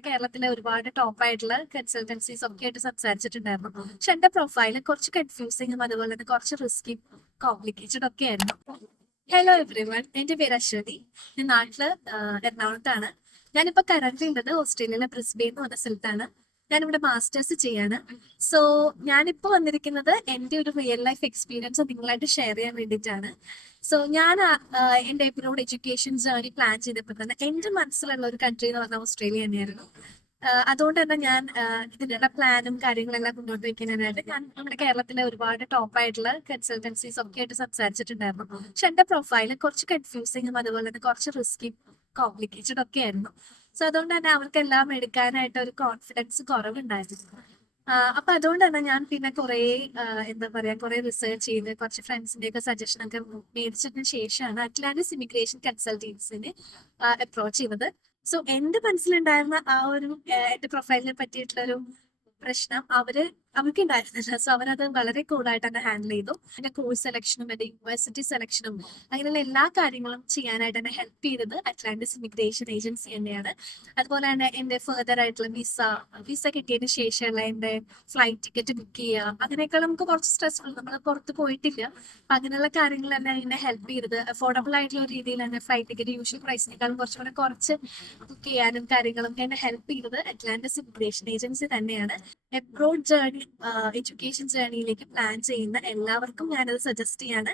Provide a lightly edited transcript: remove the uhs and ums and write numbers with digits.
നമ്മുടെ കേരളത്തിലെ ഒരുപാട് ടോപ്പ് ആയിട്ടുള്ള കൺസൾട്ടൻസീസ് ഒക്കെ ആയിട്ട് സംസാരിച്ചിട്ടുണ്ടായിരുന്നു. പക്ഷെ എന്റെ പ്രൊഫൈൽ കുറച്ച് കൺഫ്യൂസിങ്ങും അതുപോലെ തന്നെ കുറച്ച് റിസ്കി കോംപ്ലിക്കേറ്റഡ് ഒക്കെ ആയിരുന്നു. ഹലോ എവ്രിവൺ, എന്റെ പേര് അശ്വതി. ഞാൻ നാട്ടില് എറണാകുളത്താണ്. ഞാനിപ്പോ കറന്റ് ഉള്ളത് ഓസ്ട്രേലിയയിലെ ബ്രിസ്ബെയിൻ എന്ന് പറഞ്ഞ സ്ഥലത്താണ്. ഞാനിവിടെ മാസ്റ്റേഴ്സ് ചെയ്യാണ്. സോ ഞാനിപ്പോ വന്നിരിക്കുന്നത് എന്റെ ഒരു റിയൽ ലൈഫ് എക്സ്പീരിയൻസ് നിങ്ങളായിട്ട് ഷെയർ ചെയ്യാൻ വേണ്ടിയിട്ടാണ്. സോ ഞാൻ എന്റെ എബ്രോഡ് എഡ്യൂക്കേഷൻ ജേർണി പ്ലാൻ ചെയ്തപ്പോൾ തന്നെ എന്റെ മനസ്സിലുള്ള ഒരു കൺട്രി എന്ന് പറഞ്ഞാൽ ഓസ്ട്രേലിയ തന്നെയായിരുന്നു. അതുകൊണ്ട് തന്നെ ഞാൻ ഇതിനുള്ള പ്ലാനും കാര്യങ്ങളെല്ലാം മുന്നോട്ട് വെക്കുന്നതിനായിട്ട് ഞാൻ നമ്മുടെ കേരളത്തിലെ ഒരുപാട് ടോപ്പ് ആയിട്ടുള്ള കൺസൾട്ടൻസീസ് ഒക്കെ ആയിട്ട് സംസാരിച്ചിട്ടുണ്ടായിരുന്നു. പക്ഷെ എന്റെ പ്രൊഫൈൽ കുറച്ച് കൺഫ്യൂസിങ്ങും അതുപോലെ തന്നെ കുറച്ച് റിസ്കി കോംപ്ലിക്കേറ്റഡ് ഒക്കെ ആയിരുന്നു. സോ അതുകൊണ്ട് തന്നെ അവർക്കെല്ലാം എടുക്കാനായിട്ട് ഒരു കോൺഫിഡൻസ് കുറവുണ്ടായിരുന്നു. അപ്പൊ അതുകൊണ്ട് തന്നെ ഞാൻ പിന്നെ കുറെ എന്താ പറയാ കുറെ റിസർച്ച് ചെയ്ത് കുറച്ച് ഫ്രണ്ട്സിന്റെ ഒക്കെ സജഷൻ ഒക്കെ മേടിച്ചതിന് ശേഷമാണ് അറ്റ്ലാന്റിസ് ഇമിഗ്രേഷൻ കൺസൾട്ടൻസിനെ അപ്രോച്ച് ചെയ്തത്. സോ എന്റെ മനസ്സിലുണ്ടായിരുന്ന ആ ഒരു എന്റെ പ്രൊഫൈലിനെ പറ്റിയിട്ടുള്ള ഒരു പ്രശ്നം അവർക്ക് ഉണ്ടായിരുന്നില്ല. സോ അവരത് വളരെ കൂളായിട്ട് തന്നെ ഹാൻഡിൽ ചെയ്തു. എന്റെ കോഴ്സ് സെലക്ഷനും എന്റെ യൂണിവേഴ്സിറ്റി സെലക്ഷനും അങ്ങനെയുള്ള എല്ലാ കാര്യങ്ങളും ചെയ്യാനായിട്ട് എന്നെ ഹെൽപ്പ് ചെയ്തത് അറ്റ്ലാന്റിസ് ഇമിഗ്രേഷൻ ഏജൻസി തന്നെയാണ്. അതുപോലെ തന്നെ എന്റെ ഫെർദർ ആയിട്ടുള്ള വിസ കിട്ടിയതിന് ശേഷമുള്ള എന്റെ ഫ്ലൈറ്റ് ടിക്കറ്റ് ബുക്ക് ചെയ്യുക, അങ്ങനെയൊക്കെ നമുക്ക് കുറച്ച് സ്ട്രെസ്ഫുൾ, നമ്മൾ പുറത്ത് പോയിട്ടില്ല. അപ്പൊ അങ്ങനെയുള്ള കാര്യങ്ങൾ തന്നെ എന്നെ ഹെൽപ്പ് ചെയ്തത് അഫോർഡബിൾ ആയിട്ടുള്ള ഒരു രീതിയിൽ തന്നെ ഫ്ലൈറ്റ് ടിക്കറ്റ് യൂഷ്വൽ പ്രൈസിനേക്കാളും കുറച്ചുകൂടെ കുറച്ച് ബുക്ക് ചെയ്യാനും കാര്യങ്ങളും എന്നെ ഹെൽപ്പ് ചെയ്തത് അറ്റ്ലാന്റിസ് ഇമിഗ്രേഷൻ ഏജൻസി തന്നെയാണ്. എബ്രോഡ് ജേർണി, എഡ്യൂക്കേഷൻ ജേർണിയിലേക്ക് പ്ലാൻ ചെയ്യുന്ന എല്ലാവർക്കും ഞാനത് സജസ്റ്റ് ചെയ്യാണ്.